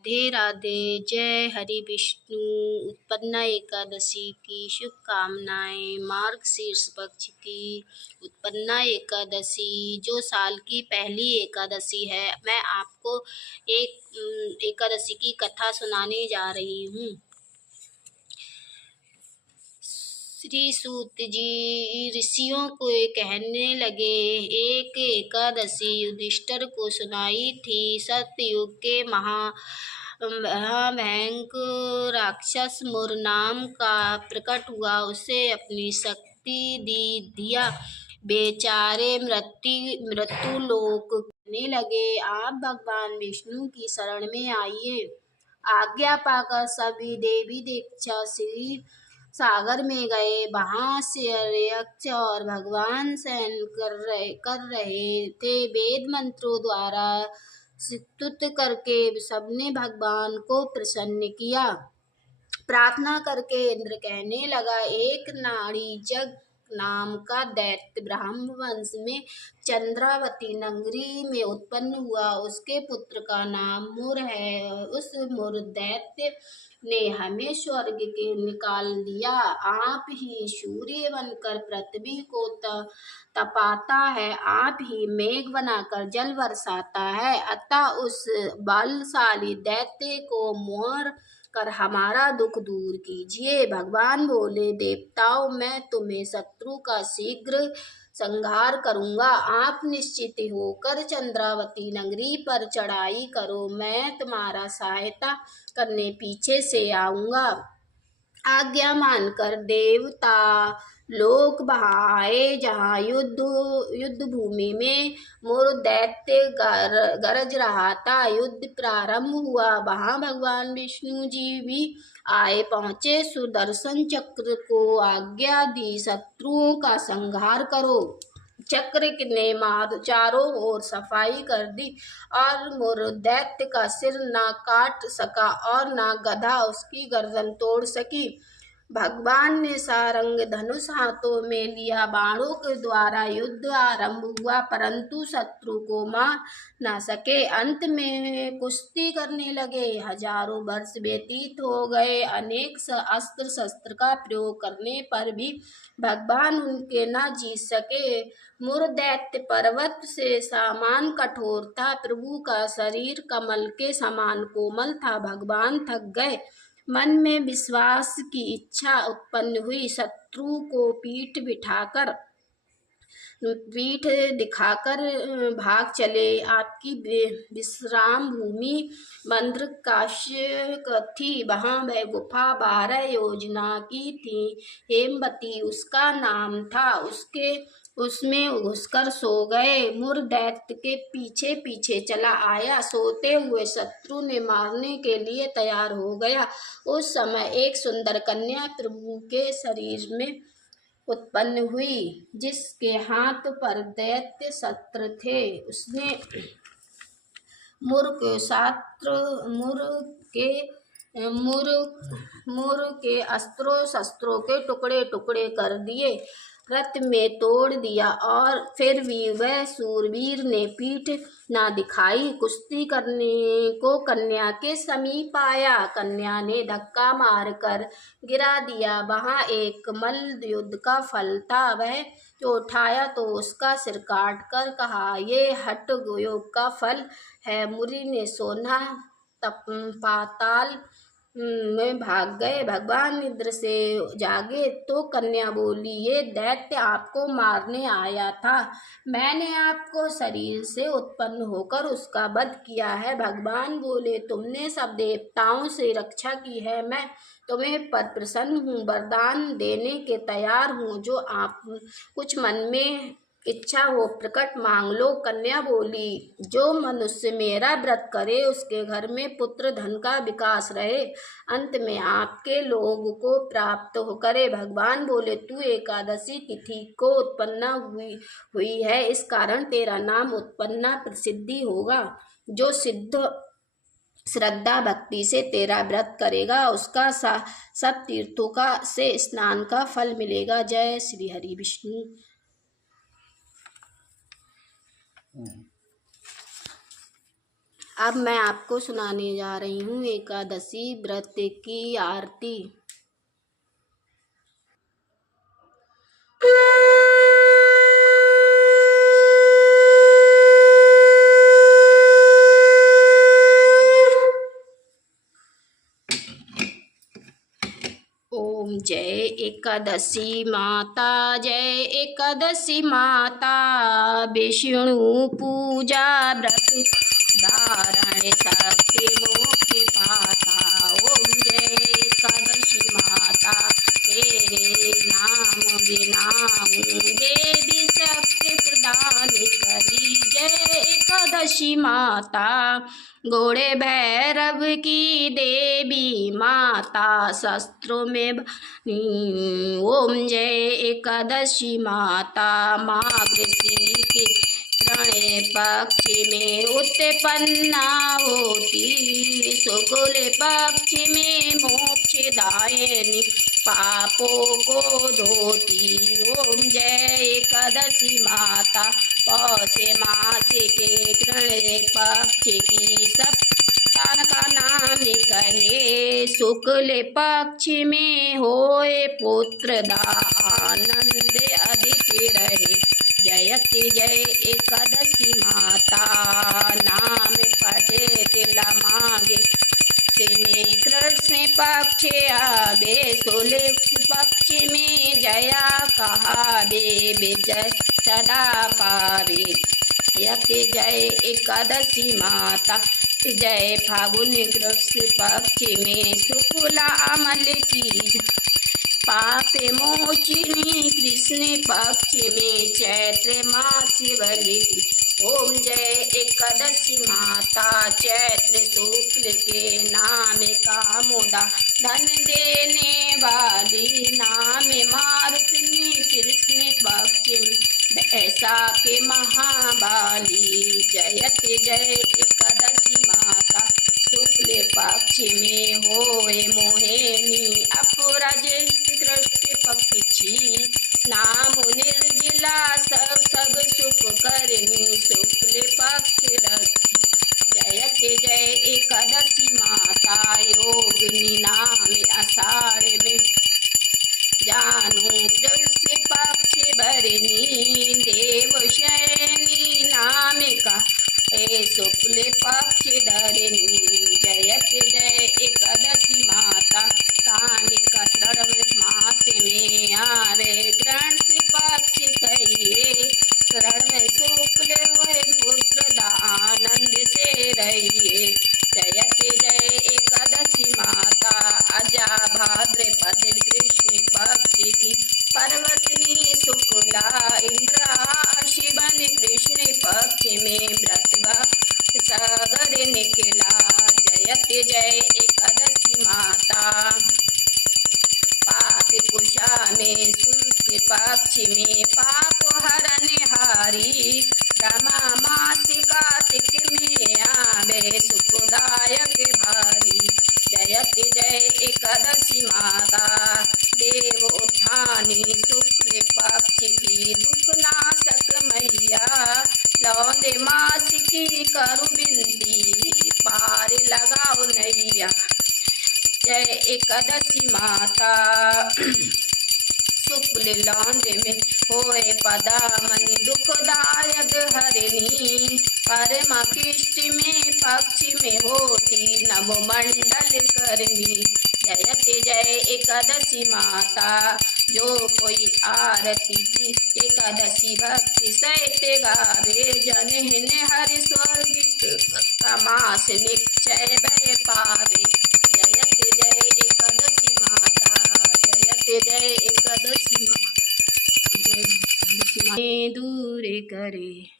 राधे राधे। जय हरि विष्णु। उत्पन्ना एकादशी की शुभकामनाएं। मार्गशीर्ष पक्ष की उत्पन्ना एकादशी जो साल की पहली एकादशी है, मैं आपको एक एकादशी की कथा सुनाने जा रही हूँ। श्री सूत जी ऋषियों को कहने लगे, एक एकादशी युधिष्ठिर को सुनाई थी। सतयुग के महाभयंकर राक्षस मुर नाम का प्रकट हुआ। उसे अपनी शक्ति दिया। बेचारे मृत्यु लोक कहने लगे, आप भगवान विष्णु की शरण में आइए। आज्ञा पाकर सभी देवी दीक्षा श्री सागर में गए। वहां से यक्ष और भगवान शयन कर रहे थे। वेद मंत्रों द्वारा स्तुत करके सबने भगवान को प्रसन्न किया। प्रार्थना करके इंद्र कहने लगा, एक नाड़ी जग नाम का दैत्य ब्राह्मण वंश में चंद्रावती नगरी में उत्पन्न हुआ। उसके पुत्र का नाम मुर है। उस मुर दैत्य ने हमें स्वर्ग के निकाल दिया। आप ही सूर्य बनकर पृथ्वी को तपाता है। आप ही मेघ बनाकर जल बरसाता है। अतः उस बलशाली दैत्य को मार कर हमारा दुख दूर कीजिए। भगवान बोले, देवताओं, मैं तुम्हें शत्रु का शीघ्र संहार करूंगा। आप निश्चित होकर चंद्रावती नगरी पर चढ़ाई करो। मैं तुम्हारा सहायता करने पीछे से आऊंगा। आज्ञा मानकर देवता लोक बहाए। जहाँ युद्ध भूमि में मोर दैत्य गरज रहा था। युद्ध प्रारंभ हुआ। वहां भगवान विष्णु जी भी आए पहुंचे। सुदर्शन चक्र को आज्ञा दी, शत्रुओं का संहार करो। चक्र ने चारों ओर सफाई कर दी और मोर दैत्य का सिर ना काट सका और ना गदा उसकी गर्दन तोड़ सकी। भगवान ने सारंग धनुष हाथों में लिया। बाणों के द्वारा युद्ध आरंभ हुआ, परंतु शत्रु को मार न सके। अंत में कुश्ती करने लगे। हजारों वर्ष व्यतीत हो गए। अनेक अस्त्र शस्त्र का प्रयोग करने पर भी भगवान उनके न जीत सके। मुर दैत्य पर्वत से समान कठोर था। प्रभु का शरीर कमल के समान कोमल था। भगवान थक गए। मन में विश्वास की इच्छा उत्पन्न हुई। शत्रु को पीठ दिखाकर भाग चले। आपकी विश्राम भूमि मंद्रकाश्य थी। वहां वह गुफा 12 योजना की थी। हेमवती उसका नाम था। उसमें घुसकर सो गए। मुर दैत्य के पीछे पीछे चला आया। सोते हुए शत्रु ने मारने के लिए तैयार हो गया। उस समय एक सुंदर कन्या प्रभु के शरीर में उत्पन्न हुई, जिसके हाथ पर दैत्य शस्त्र थे। उसने मुर के अस्त्रों शस्त्रों के टुकड़े टुकड़े कर दिए, रथ में तोड़ दिया। और फिर भी वह शूरवीर ने पीठ ना दिखाई। कुश्ती करने को कन्या के समीप आया। कन्या ने धक्का मारकर गिरा दिया। वहां एक मल्ल युद्ध का फल था। वह जो उठाया तो उसका सिर काट कर कहा, ये हठ योग का फल है। मुरि ने सोना पाताल में भाग गए। भगवान निद्र से जागे तो कन्या बोली, ये दैत्य आपको मारने आया था। मैंने आपको शरीर से उत्पन्न होकर उसका वध किया है। भगवान बोले, तुमने सब देवताओं से रक्षा की है। मैं तुम्हें पर प्रसन्न हूँ, वरदान देने के तैयार हूँ। जो आप कुछ मन में इच्छा हो प्रकट मांग लो। कन्या बोली, जो मनुष्य मेरा व्रत करे उसके घर में पुत्र धन का विकास रहे, अंत में आपके लोग को प्राप्त हो करे। भगवान बोले, तू एकादशी तिथि को उत्पन्ना हुई है, इस कारण तेरा नाम उत्पन्ना प्रसिद्धि होगा। जो सिद्ध श्रद्धा भक्ति से तेरा व्रत करेगा उसका सब तीर्थों का से स्नान का फल मिलेगा। जय श्री हरि विष्णु। अब मैं आपको सुनाने जा रही हूँ एकादशी व्रत की आरती। ओम जय एकादशी माता, जय एकादशी माता, विष्णु पूजा व्रत धारण सबसे मोक्ष पाता। ओम जय एकादशी माता, तेरे नाम बिनाऊं देवी शक्ति प्रदान करी। जय एकादशी माता, घोड़े भैरव की देवी माता, शस्त्रों में ओम जय एकादशी माता, मार्गशीर के प्रणय पक्ष में उत्पन्ना होती, शुक्ल पक्ष में मोक्षदायिनी पापों को धोती। ओम जय एकादशी माता, पौष मास के कृष्ण पक्ष की सप्ताह का नाम कहे, शुक्ल पक्ष में होए पुत्र आनंद अधिक रहे। जयति जय एकादशी माता, नाम पढ़े तिला मांगे में कृष्ण पक्ष आवे, शुक्ल पक्ष में जया कहावे, विजय सदा पावे। यति जय एकादशी माता, जय फागुन कृष्ण पक्ष में शुक्ला अमल की, पाप मोचिनी कृष्ण पक्ष में चैत्र मास बलि। ओम जय एकादशी माता, चैत्र शुक्ल के नाम कामोदा धन देने वाली, नाम मारुतनी कृष्ण पक्ष में ऐसा के महाबाली। जयति जय एकादशी माता, शुक्ल पक्ष में होए मोहिनी अपराजेष्ठ कृष्ण पक्षी, नाम निर्जला सब सुख करनी, शुक्ल पक्ष रखी। जयति जय एकादशी माता, योगिनी नाम आषाढ़ में जानू कृष्ण पक्ष भरनी, देवशयनी नाम का शुक्ल पक्ष धरनी। जयति जय एकादशी माता, कामिका श्रवण मास में आवे, कृष्ण पक्ष कहिए, शरण में शुक्ल हुए पुत्र आनंद से रहिए। जयति जय एकादशी माता, अजा भाद्रपद कृष्ण पक्ष की पर्वतनी शुक्ला, इंद्रा शिवन कृष्ण पक्ष में व्रतवा सागर निकला। जयति जय एकादशी माता, पाप कुशा में शुक्ल पक्ष में पाप हरण हारी, रमा मास कार्तिक में आवे सुखदायक भारी। जयति जय एकादशी माता, देव उत्थानी शुक्ल पक्ष की दुख नाशक मैया, लौंदे मास की करु बिंदी, पार लगाओ नैया। जय एकादशी माता, शुक्ल लौंदे में होए पदामनि दुखदायक हरिणी, परमा कृष्ट में पक्ष में होती नमो मंडल करनी। जयति जय एकादशी माता, जो कोई आरती की एकादशी भक्ति सहित गावे, जन हिन हरि स्वर्ग का मास निश्चय भय पावे। जयति जय एकादशी माता, जयति जय एकादशी माता, दूर करे।